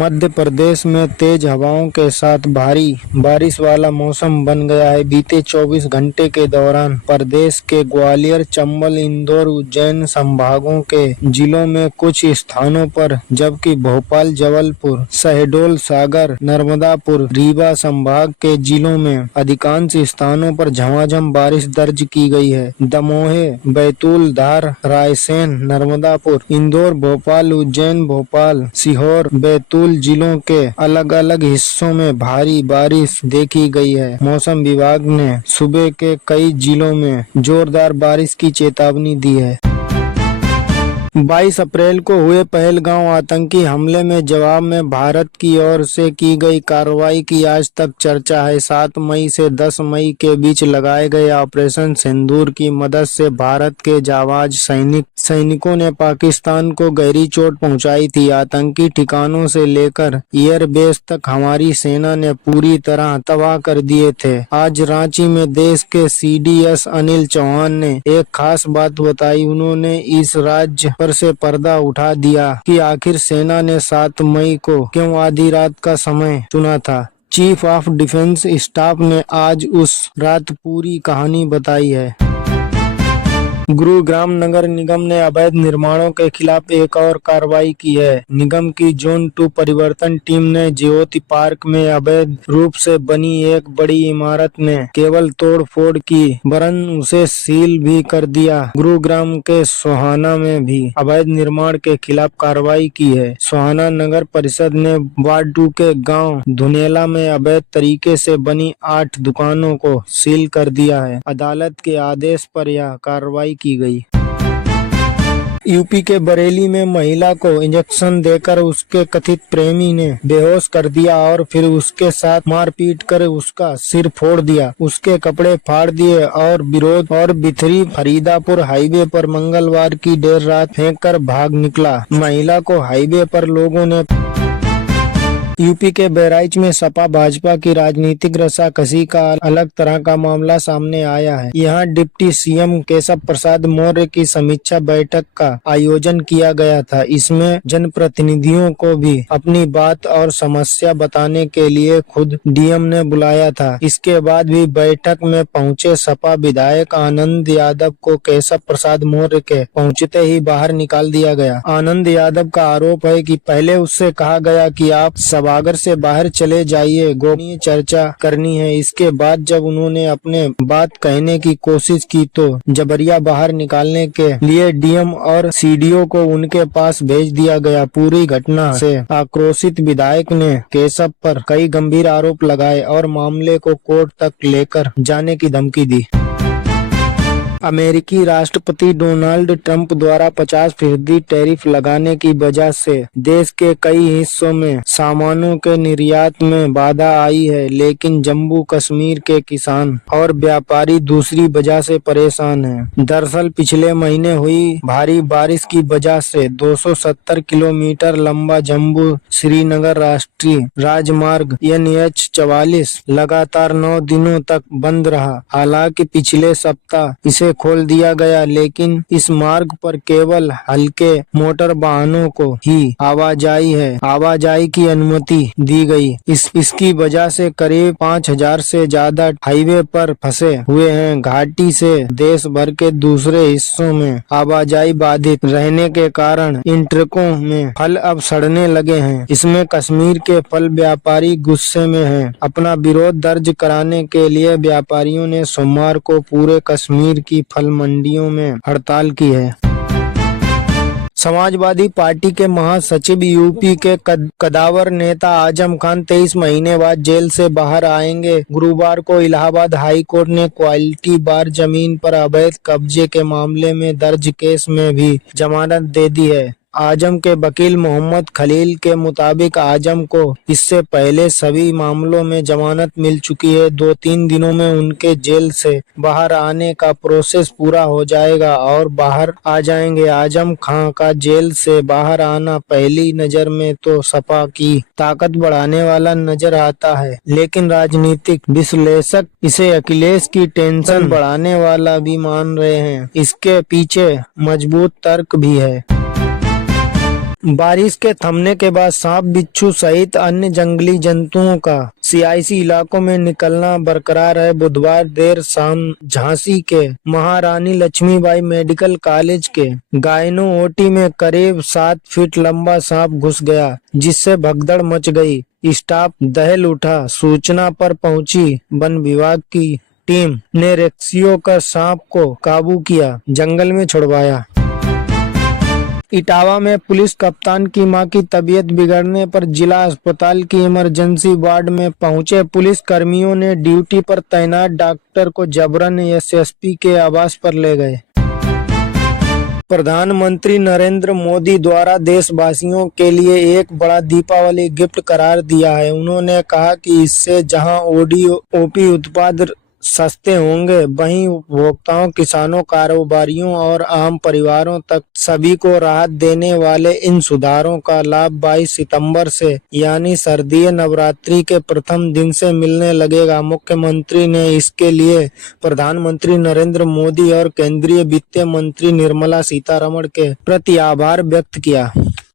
मध्य प्रदेश में तेज हवाओं के साथ भारी बारिश वाला मौसम बन गया है। बीते 24 घंटे के दौरान प्रदेश के ग्वालियर, चंबल, इंदौर, उज्जैन संभागों के जिलों में कुछ स्थानों पर, जबकि भोपाल, जबलपुर, शहडोल, सागर, नर्मदापुर, रीवा संभाग के जिलों में अधिकांश स्थानों पर झमाझम बारिश दर्ज की गई है। दमोह, बैतूल, धार, रायसेन, नर्मदापुर, इंदौर, भोपाल, उज्जैन, भोपाल, सीहोर, बैतूल जिलों के अलग अलग हिस्सों में भारी बारिश देखी गई है। मौसम विभाग ने सूबे के कई जिलों में जोरदार बारिश की चेतावनी दी है। 22 अप्रैल को हुए पहलगांव आतंकी हमले में जवाब में भारत की ओर से की गई कार्रवाई की आज तक चर्चा है। 7 मई से 10 मई के बीच लगाए गए ऑपरेशन सिंदूर की मदद से भारत के जाबाज सैनिकों ने पाकिस्तान को गहरी चोट पहुंचाई थी। आतंकी ठिकानों से लेकर एयरबेस तक हमारी सेना ने पूरी तरह तबाह कर दिए थे। आज रांची में देश के CDS अनिल चौहान ने एक खास बात बताई। उन्होंने इस राज्य पर से पर्दा उठा दिया कि आखिर सेना ने 7 मई को क्यों आधी रात का समय चुना था। चीफ ऑफ डिफेंस स्टाफ ने आज उस रात पूरी कहानी बताई है। गुरुग्राम नगर निगम ने अवैध निर्माणों के खिलाफ एक और कार्रवाई की है। निगम की जोन 2 परिवर्तन टीम ने ज्योति पार्क में अवैध रूप से बनी एक बड़ी इमारत ने केवल तोड़ फोड़ की, वरन उसे सील भी कर दिया। गुरुग्राम के सोहाना में भी अवैध निर्माण के खिलाफ कार्रवाई की है। सोहाना नगर परिषद ने वार्ड 2 के गाँव धुनेला में अवैध तरीके से बनी 8 दुकानों को सील कर दिया है। अदालत के आदेश पर यह कार्रवाई की गई। यूपी के बरेली में महिला को इंजेक्शन देकर उसके कथित प्रेमी ने बेहोश कर दिया और फिर उसके साथ मारपीट कर उसका सिर फोड़ दिया, उसके कपड़े फाड़ दिए और विरोध और बिथरी फरीदापुर हाईवे पर मंगलवार की देर रात फेंक कर भाग निकला। महिला को हाईवे पर लोगों ने यूपी के बहराइच में सपा भाजपा की राजनीतिक रस्साकसी का अलग तरह का मामला सामने आया है। यहाँ डिप्टी CM केशव प्रसाद मौर्य की समीक्षा बैठक का आयोजन किया गया था। इसमें जनप्रतिनिधियों को भी अपनी बात और समस्या बताने के लिए खुद DM ने बुलाया था। इसके बाद भी बैठक में पहुंचे सपा विधायक आनंद यादव को केशव प्रसाद मौर्य के पहुंचते ही बाहर निकाल दिया गया। आनंद यादव का आरोप है कि पहले उससे कहा गया कि आप सभागार से बाहर चले जाइए, गोपनीय चर्चा करनी है। इसके बाद जब उन्होंने अपने बात कहने की कोशिश की तो जबरिया बाहर निकालने के लिए DM और CDO को उनके पास भेज दिया गया। पूरी घटना से आक्रोशित विधायक ने केशव पर कई गंभीर आरोप लगाए और मामले को कोर्ट तक लेकर जाने की धमकी दी। अमेरिकी राष्ट्रपति डोनाल्ड ट्रंप द्वारा 50% टैरिफ लगाने की वजह से देश के कई हिस्सों में सामानों के निर्यात में बाधा आई है, लेकिन जम्मू कश्मीर के किसान और व्यापारी दूसरी वजह से परेशान हैं। दरअसल पिछले महीने हुई भारी बारिश की वजह से 270 किलोमीटर लंबा जम्मू श्रीनगर राष्ट्रीय राजमार्ग NH-44 लगातार 9 दिनों तक बंद रहा। हालांकि पिछले सप्ताह इसे खोल दिया गया, लेकिन इस मार्ग पर केवल हल्के मोटर वाहनों को ही आवाजाही की अनुमति दी गई। इसकी वजह से करीब 5000 से ज्यादा हाईवे पर फंसे हुए हैं। घाटी से देश भर के दूसरे हिस्सों में आवाजाही बाधित रहने के कारण इन ट्रकों में फल अब सड़ने लगे हैं। इसमें कश्मीर के फल व्यापारी गुस्से में हैं। अपना विरोध दर्ज कराने के लिए व्यापारियों ने सोमवार को पूरे कश्मीर की फल मंडियों में हड़ताल की है। समाजवादी पार्टी के महासचिव यूपी के कद्दावर नेता आजम खान 23 महीने बाद जेल से बाहर आएंगे। गुरुवार को इलाहाबाद हाई कोर्ट ने क्वालिटी बार जमीन पर अवैध कब्जे के मामले में दर्ज केस में भी जमानत दे दी है। आजम के वकील मोहम्मद खलील के मुताबिक आजम को इससे पहले सभी मामलों में जमानत मिल चुकी है। 2-3 दिनों में उनके जेल से बाहर आने का प्रोसेस पूरा हो जाएगा और बाहर आ जाएंगे। आजम खां का जेल से बाहर आना पहली नजर में तो सपा की ताकत बढ़ाने वाला नजर आता है, लेकिन राजनीतिक विश्लेषक इसे अखिलेश की टेंशन बढ़ाने वाला भी मान रहे हैं। इसके पीछे मजबूत तर्क भी है। बारिश के थमने के बाद सांप बिच्छू सहित अन्य जंगली जंतुओं का सियासी इलाकों में निकलना बरकरार है। बुधवार देर शाम झांसी के महारानी लक्ष्मीबाई मेडिकल कॉलेज के गायनो ओटी में करीब 7 फीट लंबा सांप घुस गया, जिससे भगदड़ मच गई। स्टाफ दहल उठा। सूचना पर पहुंची वन विभाग की टीम ने रेस्क्यू कर सांप को काबू किया, जंगल में छुड़वाया। इटावा में पुलिस कप्तान की मां की तबीयत बिगड़ने पर जिला अस्पताल की इमरजेंसी वार्ड में पहुंचे पुलिस कर्मियों ने ड्यूटी पर तैनात डॉक्टर को जबरन एसएसपी के आवास पर ले गए। प्रधानमंत्री नरेंद्र मोदी द्वारा देशवासियों के लिए एक बड़ा दीपावली गिफ्ट करार दिया है। उन्होंने कहा कि इससे जहां ओपी उत्पाद सस्ते होंगे, वहीं उपभोक्ताओं, किसानों, कारोबारियों और आम परिवारों तक सभी को राहत देने वाले इन सुधारों का लाभ 22 सितंबर से यानी शारदीय नवरात्रि के प्रथम दिन से मिलने लगेगा। मुख्यमंत्री ने इसके लिए प्रधानमंत्री नरेंद्र मोदी और केंद्रीय वित्त मंत्री निर्मला सीतारमण के प्रति आभार व्यक्त किया।